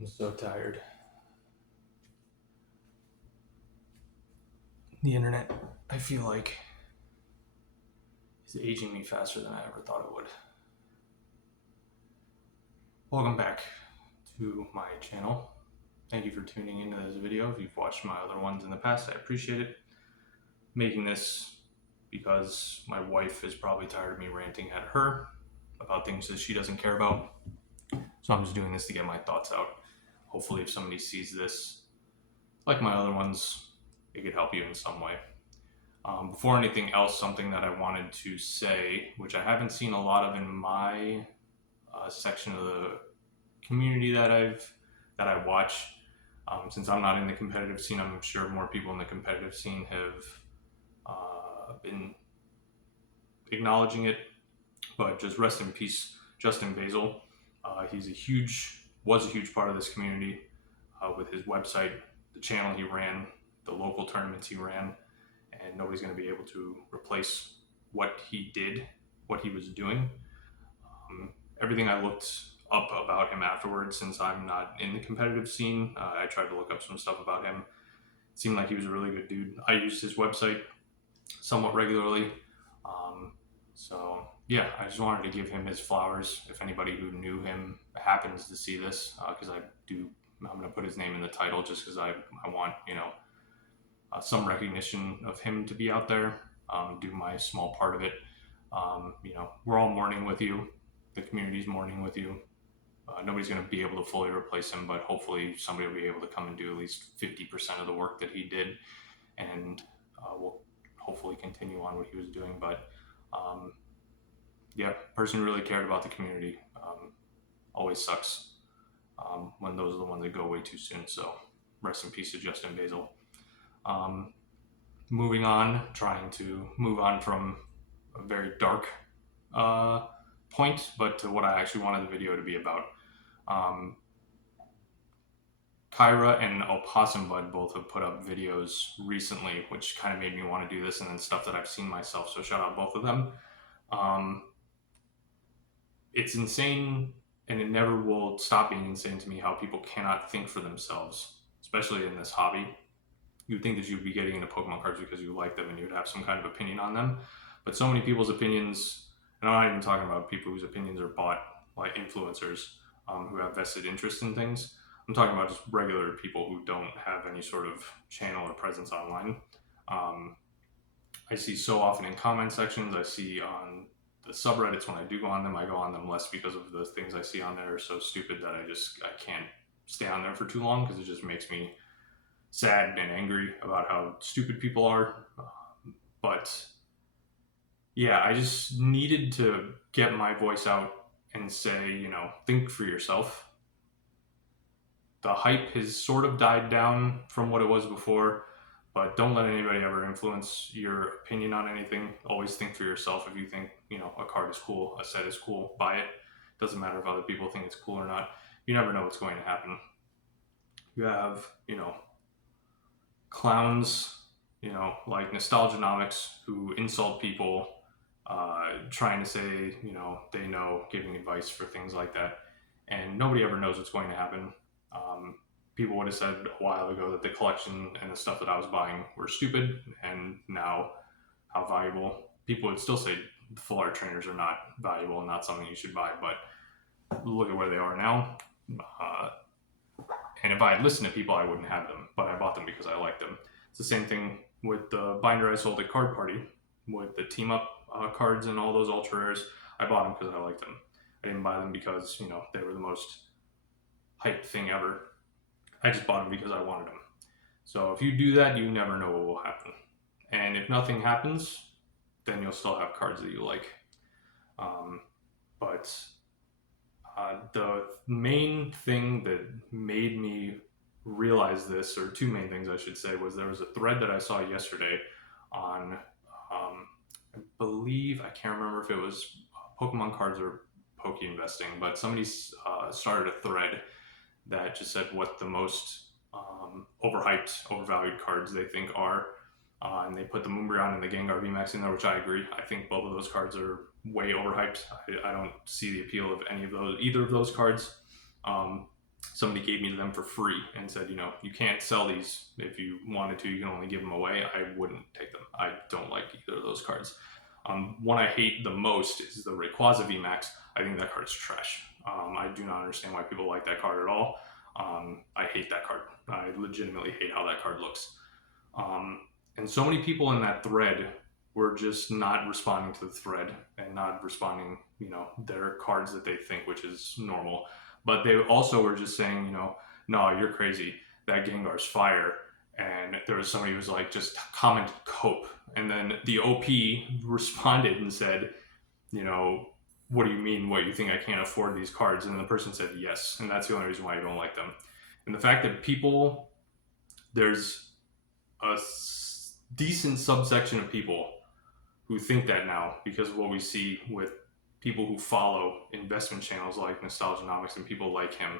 I'm so tired. The internet, I feel like, is aging me faster than I ever thought it would. Welcome back to my channel. Thank you for tuning into this video. If you've watched my other ones in the past, I appreciate it. Making this because my wife is probably tired of me ranting at her about things that she doesn't care about. So I'm just doing this to get my thoughts out. Hopefully if somebody sees this, like my other ones, it could help you in some way. Before anything else, something that I wanted to say, which I haven't seen a lot of in my section of the community that I watch. Since I'm not in the competitive scene, I'm sure more people in the competitive scene have been acknowledging it. But just rest in peace, JustInBasil. Was a huge part of this community with his website, the channel he ran, the local tournaments he ran, and nobody's going to be able to replace what he did, what he was doing. Everything I looked up about him afterwards, since I'm not in the competitive scene, I tried to look up some stuff about him. It seemed like he was a really good dude. I used his website somewhat regularly. So yeah, I just wanted to give him his flowers. If anybody who knew him happens to see this, because I'm going to put his name in the title just because I want, some recognition of him to be out there, do my small part of it. We're all mourning with you. The community's mourning with you. Nobody's going to be able to fully replace him, but hopefully somebody will be able to come and do at least 50% of the work that he did, and we'll hopefully continue on what he was doing. But person who really cared about the community. Always sucks when those are the ones that go way too soon. So rest in peace to JustInBasil. Moving on, trying to move on from a very dark point, but to what I actually wanted the video to be about. Kyra and Opossum Bud both have put up videos recently, which kind of made me want to do this, and then stuff that I've seen myself, so shout out both of them. It's insane, and it never will stop being insane to me how people cannot think for themselves, especially in this hobby. You'd think that you'd be getting into Pokemon cards because you like them and you'd have some kind of opinion on them, but so many people's opinions, and I'm not even talking about people whose opinions are bought, like influencers who have vested interest in things. I'm talking about just regular people who don't have any sort of channel or presence online. I see so often in comment sections, I see on the subreddits when I do go on them, I go on them less because of the things I see on there are so stupid that I can't stay on there for too long because it just makes me sad and angry about how stupid people are. But yeah, I just needed to get my voice out and say, think for yourself. The hype has sort of died down from what it was before, but don't let anybody ever influence your opinion on anything. Always think for yourself. If you think, a card is cool, a set is cool, buy it. Doesn't matter if other people think it's cool or not. You never know what's going to happen. You have, clowns, like Nostalgianomics, who insult people, trying to say, they know, giving advice for things like that. And nobody ever knows what's going to happen. People would have said a while ago that the collection and the stuff that I was buying were stupid, and now how valuable. People would still say full art trainers are not valuable and not something you should buy, but look at where they are now. And if I had listened to people, I wouldn't have them, but I bought them because I like them. It's the same thing with the binder I sold at Card Party with the team up cards and all those ultra rares. I bought them because I liked them. I didn't buy them because, they were the most hyped thing ever. I just bought them because I wanted them. So if you do that, you never know what will happen. And if nothing happens, then you'll still have cards that you like. But the main thing that made me realize this, or two main things I should say, was there was a thread that I saw yesterday on, I believe, I can't remember if it was Pokemon cards or Poke investing, but somebody started a thread that just said what the most overhyped, overvalued cards they think are. And they put the Moonbreon and the Gengar VMAX in there, which I agree. I think both of those cards are way overhyped. I don't see the appeal of either of those cards. somebody gave me them for free and said, you can't sell these. If you wanted to, you can only give them away. I wouldn't take them. I don't like either of those cards. One I hate the most is the Rayquaza VMAX. I think that card's trash. I do not understand why people like that card at all. I hate that card. I legitimately hate how that card looks. And so many people in that thread were just not responding to the thread and not responding, their cards that they think, which is normal. But they also were just saying, no, you're crazy. That Gengar's fire. And there was somebody who was like, just comment cope. And then the OP responded and said, what do you mean? What, you think I can't afford these cards? And the person said yes. And that's the only reason why you don't like them. And the fact that there's a decent subsection of people who think that now because of what we see with people who follow investment channels like Nostalgianomics and people like him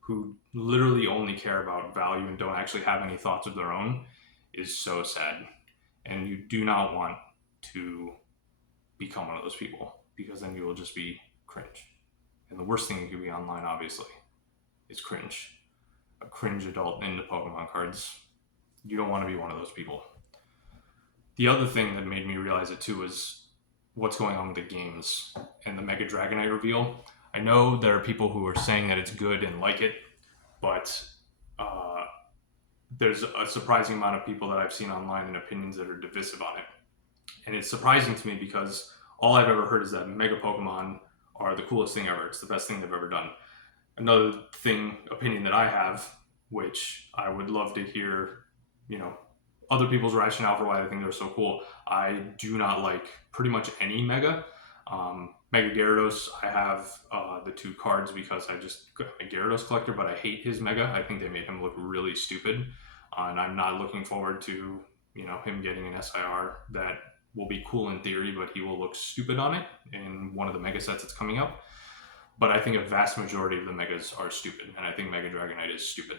who literally only care about value and don't actually have any thoughts of their own is so sad. And you do not want to become one of those people because then you will just be cringe. And the worst thing you can be online, obviously, is cringe. A cringe adult into Pokemon cards. You don't want to be one of those people. The other thing that made me realize it too was what's going on with the games and the Mega Dragonite reveal. I know there are people who are saying that it's good and like it, but there's a surprising amount of people that I've seen online and opinions that are divisive on it. And it's surprising to me because all I've ever heard is that Mega Pokemon are the coolest thing ever. It's the best thing they've ever done. Another opinion that I have, which I would love to hear, other people's rationale for why they think they're so cool. I do not like pretty much any Mega. Mega Gyarados, I have the 2 cards because I'm a Gyarados collector, but I hate his Mega. I think they made him look really stupid. And I'm not looking forward to, him getting an SIR that will be cool in theory, but he will look stupid on it in one of the Mega sets that's coming up. But I think a vast majority of the Megas are stupid, and I think Mega Dragonite is stupid.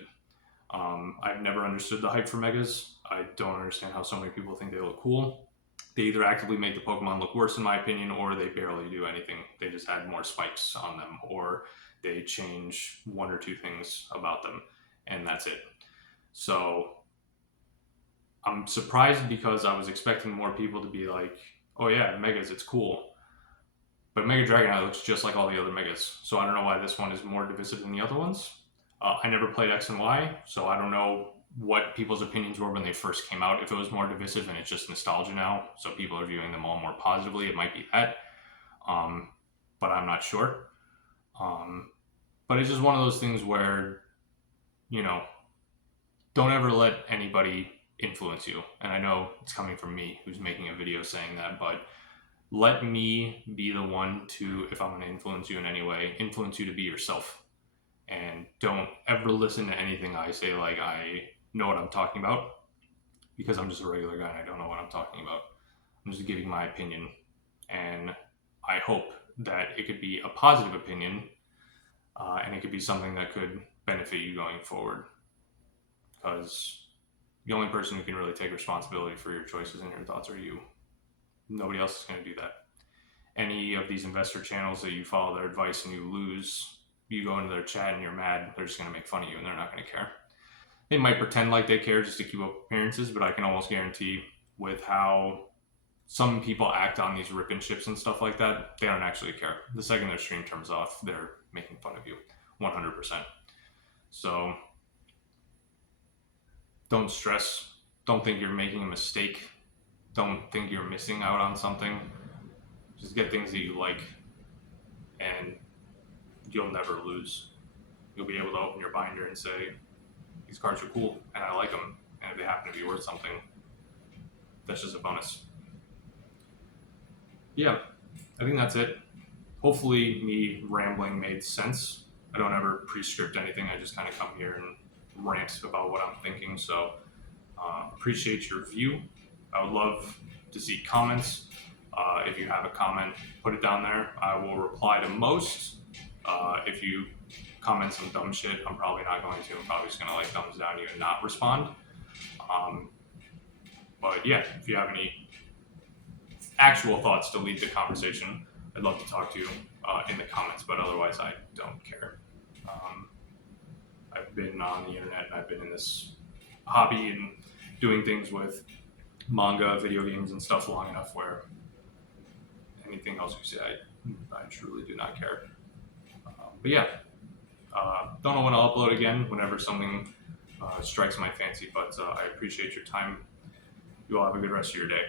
I've never understood the hype for Megas. I don't understand how so many people think they look cool. They either actively make the Pokemon look worse, in my opinion, or they barely do anything. They just add more spikes on them, or they change 1 or 2 things about them, and that's it. So I'm surprised because I was expecting more people to be like, oh yeah, Megas, it's cool. But Mega Dragonite looks just like all the other Megas, so I don't know why this one is more divisive than the other ones. I never played X and Y, so I don't know what people's opinions were when they first came out. If it was more divisive and it's just nostalgia now, so people are viewing them all more positively, it might be that. But I'm not sure. But it's just one of those things where, don't ever let anybody influence you. And I know it's coming from me who's making a video saying that, but let me be the one to, if I'm going to influence you in any way, influence you to be yourself. And don't ever listen to anything I say like I know what I'm talking about, because I'm just a regular guy and I don't know what I'm talking about. I'm just giving my opinion, and I hope that it could be a positive opinion, and it could be something that could benefit you going forward, because the only person who can really take responsibility for your choices and your thoughts are you. Nobody else is going to do that. Any of these investor channels that you follow their advice and you lose, you go into their chat and you're mad, they're just going to make fun of you and they're not going to care. They might pretend like they care just to keep up appearances, but I can almost guarantee with how some people act on these rip and ships and stuff like that, they don't actually care. The second their stream turns off, they're making fun of you 100%. So don't stress. Don't think you're making a mistake. Don't think you're missing out on something. Just get things that you like, and you'll never lose. You'll be able to open your binder and say, these cards are cool, and I like them, and if they happen to be worth something, that's just a bonus. Yeah, I think that's it. Hopefully me rambling made sense. I don't ever pre-script anything. I just kind of come here and rant about what I'm thinking, so appreciate your view. I would love to see comments. If you have a comment, put it down there. I will reply to most. If you comment some dumb shit, I'm probably not going to. I'm probably just going to thumbs down you and not respond. But yeah, if you have any actual thoughts to lead the conversation, I'd love to talk to you in the comments, but otherwise I don't care. I've been on the internet and I've been in this hobby and doing things with manga, video games, and stuff long enough where anything else you say, I truly do not care. But yeah, don't know when I'll upload again, whenever something strikes my fancy, but I appreciate your time. You all have a good rest of your day.